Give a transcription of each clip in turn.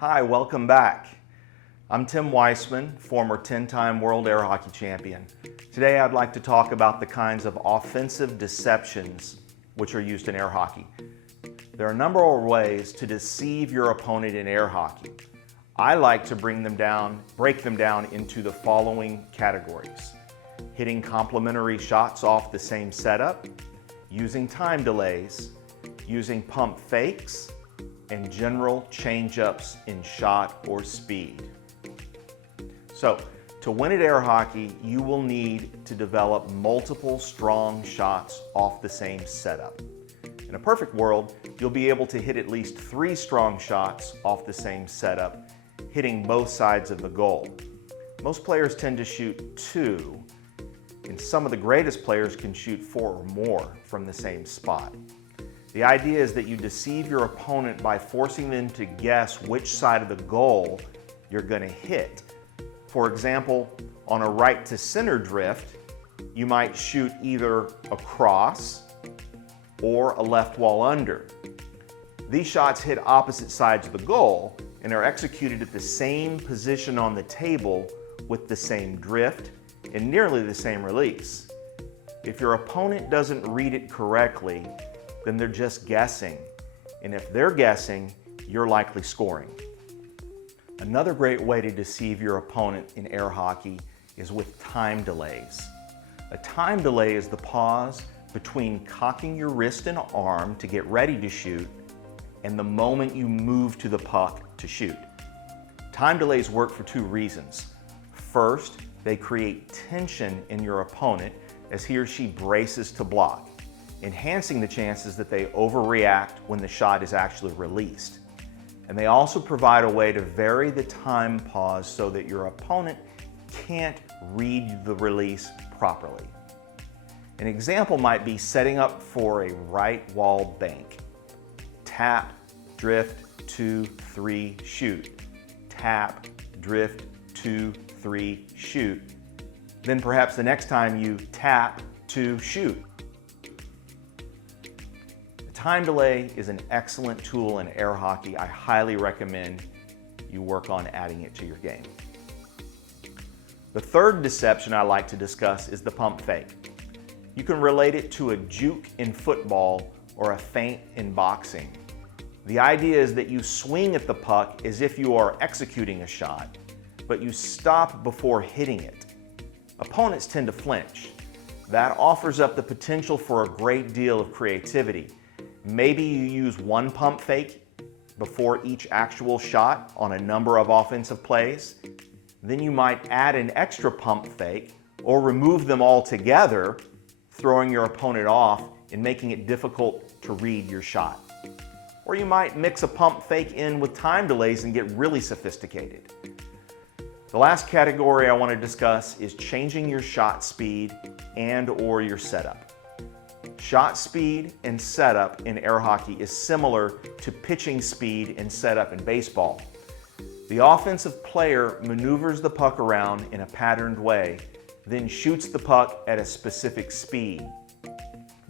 Hi, welcome back. I'm Tim Weissman, former 10-time World Air Hockey Champion. Today I'd like to talk about the kinds of offensive deceptions which are used in air hockey. There are a number of ways to deceive your opponent in air hockey. I like to break them down into the following categories: hitting complementary shots off the same setup, using time delays, using pump fakes, and general change-ups in shot or speed. So, to win at air hockey, you will need to develop multiple strong shots off the same setup. In a perfect world, you'll be able to hit at least 3 strong shots off the same setup, hitting both sides of the goal. Most players tend to shoot 2, and some of the greatest players can shoot 4 or more from the same spot. The idea is that you deceive your opponent by forcing them to guess which side of the goal you're going to hit. For example, on a right to center drift, you might shoot either across or a left wall under. These shots hit opposite sides of the goal and are executed at the same position on the table with the same drift and nearly the same release. If your opponent doesn't read it correctly, then they're just guessing. And if they're guessing, you're likely scoring. Another great way to deceive your opponent in air hockey is with time delays. A time delay is the pause between cocking your wrist and arm to get ready to shoot and the moment you move to the puck to shoot. Time delays work for 2 reasons. First, they create tension in your opponent as he or she braces to block, enhancing the chances that they overreact when the shot is actually released. And they also provide a way to vary the time pause so that your opponent can't read the release properly. An example might be setting up for a right wall bank. Tap, drift, 2, 3, shoot. Tap, drift, 2, 3, shoot. Then perhaps the next time you tap to shoot. Time delay is an excellent tool in air hockey. I highly recommend you work on adding it to your game. The third deception I like to discuss is the pump fake. You can relate it to a juke in football or a feint in boxing. The idea is that you swing at the puck as if you are executing a shot, but you stop before hitting it. Opponents tend to flinch. That offers up the potential for a great deal of creativity. Maybe you use one pump fake before each actual shot on a number of offensive plays. Then you might add an extra pump fake or remove them altogether, throwing your opponent off and making it difficult to read your shot. Or you might mix a pump fake in with time delays and get really sophisticated. The last category I want to discuss is changing your shot speed and/or your setup. Shot speed and setup in air hockey is similar to pitching speed and setup in baseball. The offensive player maneuvers the puck around in a patterned way, then shoots the puck at a specific speed.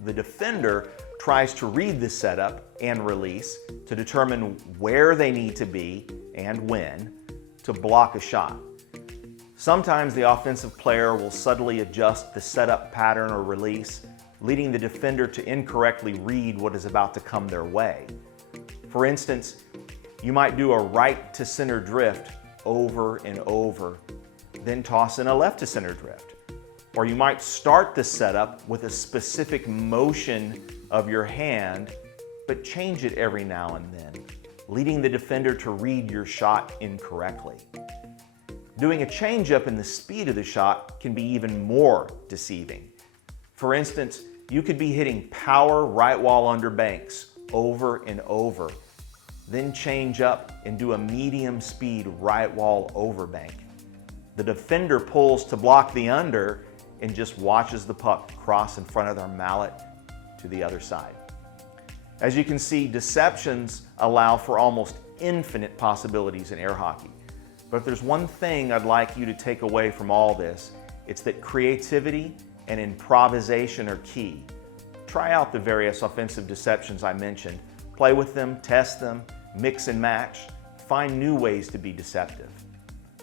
The defender tries to read the setup and release to determine where they need to be and when to block a shot. Sometimes the offensive player will subtly adjust the setup pattern or release, leading the defender to incorrectly read what is about to come their way. For instance, you might do a right to center drift over and over, then toss in a left to center drift. Or you might start the setup with a specific motion of your hand, but change it every now and then, leading the defender to read your shot incorrectly. Doing a change-up in the speed of the shot can be even more deceiving. For instance, you could be hitting power right wall under banks over and over, then change up and do a medium speed right wall over bank. The defender pulls to block the under and just watches the puck cross in front of their mallet to the other side. As you can see, deceptions allow for almost infinite possibilities in air hockey. But if there's one thing I'd like you to take away from all this, it's that creativity and improvisation are key. Try out the various offensive deceptions I mentioned. Play with them, test them, mix and match, find new ways to be deceptive.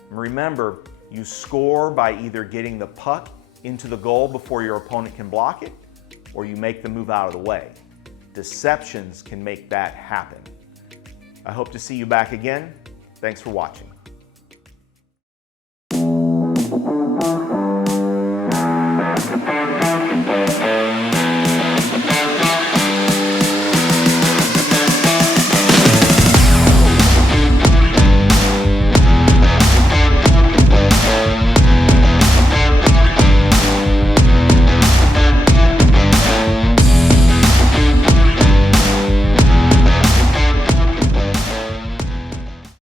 And remember, you score by either getting the puck into the goal before your opponent can block it, or you make the move out of the way. Deceptions can make that happen. I hope to see you back again. Thanks for watching.